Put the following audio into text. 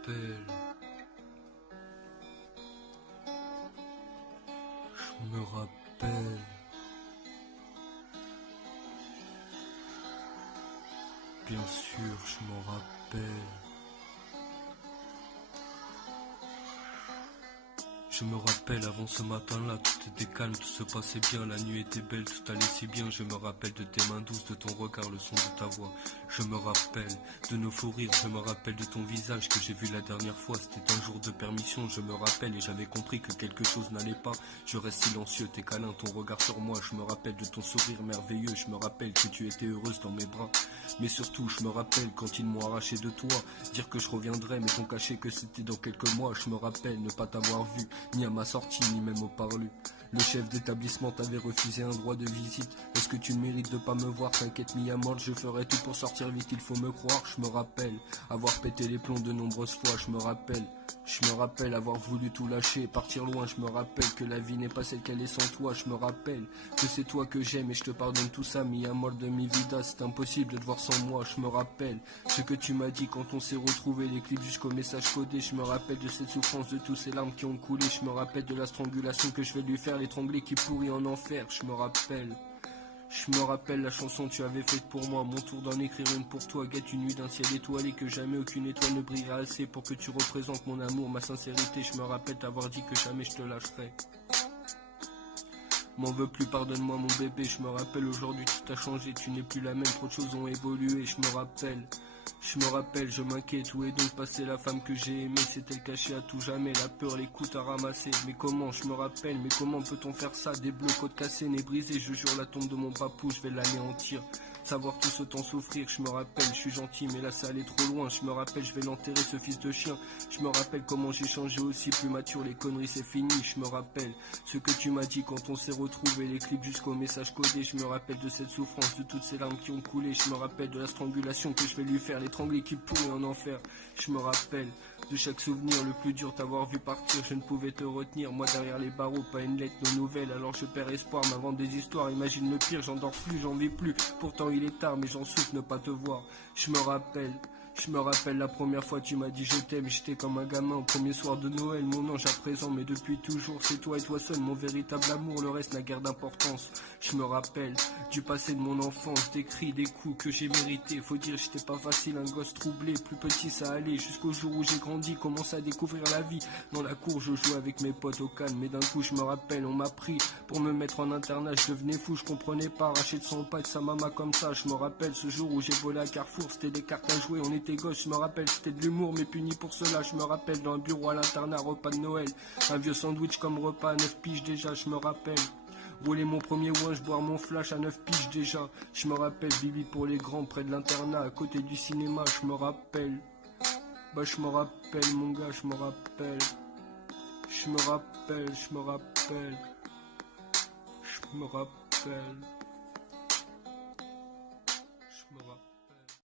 rappelle, je me rappelle. Bien sûr, je m'en rappelle. Je me rappelle avant ce matin-là, tout était calme, tout se passait bien, la nuit était belle, tout allait si bien. Je me rappelle de tes mains douces, de ton regard, le son de ta voix. Je me rappelle de nos fous rires, je me rappelle de ton visage que j'ai vu la dernière fois. C'était un jour de permission, je me rappelle et j'avais compris que quelque chose n'allait pas. Je reste silencieux, tes câlins, ton regard sur moi. Je me rappelle de ton sourire merveilleux, je me rappelle que tu étais heureuse dans mes bras. Mais surtout, je me rappelle quand ils m'ont arraché de toi. Dire que je reviendrais, mais t'ont caché que c'était dans quelques mois. Je me rappelle ne pas t'avoir vu, ni à ma sortie, ni même au parlu. Le chef d'établissement t'avait refusé un droit de visite. Est-ce que tu mérites de pas me voir? T'inquiète, mis à mort, je ferai tout pour sortir vite, il faut me croire. Je me rappelle avoir pété les plombs de nombreuses fois. Je me rappelle avoir voulu tout lâcher, partir loin. Je me rappelle que la vie n'est pas celle qu'elle est sans toi. Je me rappelle que c'est toi que j'aime et je te pardonne tout ça. Mi amor de mi vida, c'est impossible de te voir sans moi. Je me rappelle ce que tu m'as dit quand on s'est retrouvé, les clips jusqu'au message codé. Je me rappelle de cette souffrance, de tous ces larmes qui ont coulé. Je me rappelle de la strangulation que je vais lui faire, l'étrangler qui pourrit en enfer. Je me rappelle la chanson que tu avais faite pour moi. Mon tour d'en écrire une pour toi. Guette une nuit d'un ciel étoilé, que jamais aucune étoile ne brillera assez pour que tu représentes mon amour, ma sincérité. Je me rappelle t'avoir dit que jamais je te lâcherai. M'en veux plus, pardonne-moi mon bébé. Je me rappelle aujourd'hui tout a changé, tu n'es plus la même, trop de choses ont évolué. Je me rappelle, je m'inquiète, où est donc passée la femme que j'ai aimée? S'est-elle cachée à tout jamais? La peur, les coups à ramasser. Mais comment, je me rappelle, mais comment peut-on faire ça? Des bleus, côtes cassées, nez brisé, je jure la tombe de mon papou, je vais l'anéantir. Savoir tout ce temps souffrir, je me rappelle, je suis gentil mais là ça allait trop loin. Je me rappelle, je vais l'enterrer ce fils de chien. Je me rappelle comment j'ai changé aussi, plus mature, les conneries c'est fini. Je me rappelle ce que tu m'as dit quand on s'est retrouvés, les clips jusqu'au message codé. Je me rappelle de cette souffrance, de toutes ces larmes qui ont coulé. Je me rappelle de la strangulation que je vais lui faire, l'étrangler qui pourrit en enfer. Je me rappelle de chaque souvenir, le plus dur, t'avoir vu partir, je ne pouvais te retenir. Moi derrière les barreaux, pas une lettre, nos nouvelles. Alors je perds espoir, m'invente des histoires, imagine le pire, j'en dors plus, j'en vis plus. Pourtant il est tard, mais j'en souffre ne pas te voir. Je me rappelle la première fois tu m'as dit je t'aime. J'étais comme un gamin au premier soir de Noël, mon ange à présent, mais depuis toujours c'est toi et toi seul, mon véritable amour, le reste n'a guère d'importance. Je me rappelle du passé de mon enfance, des cris, des coups que j'ai mérités. Faut dire j'étais pas facile, un gosse troublé, plus petit ça allait, jusqu'au jour où j'ai grandi, commencé à découvrir la vie. Dans la cour je jouais avec mes potes au calme, mais d'un coup je me rappelle, on m'a pris pour me mettre en internat. Je devenais fou, je comprenais pas, arracher de son pas de sa maman comme ça. Je me rappelle ce jour où j'ai volé à Carrefour, c'était des cartes à jouer, on était gosses. Je me rappelle, c'était de l'humour mais puni pour cela. Je me rappelle dans un bureau à l'internat, repas de Noël, un vieux sandwich comme repas à 9 piges déjà. Je me rappelle rouler mon premier ouinge, boire mon flash à 9 piges déjà. Je me rappelle Bibi pour les grands près de l'internat, à côté du cinéma. Je me rappelle, bah je me rappelle mon gars, je me rappelle. Je me rappelle.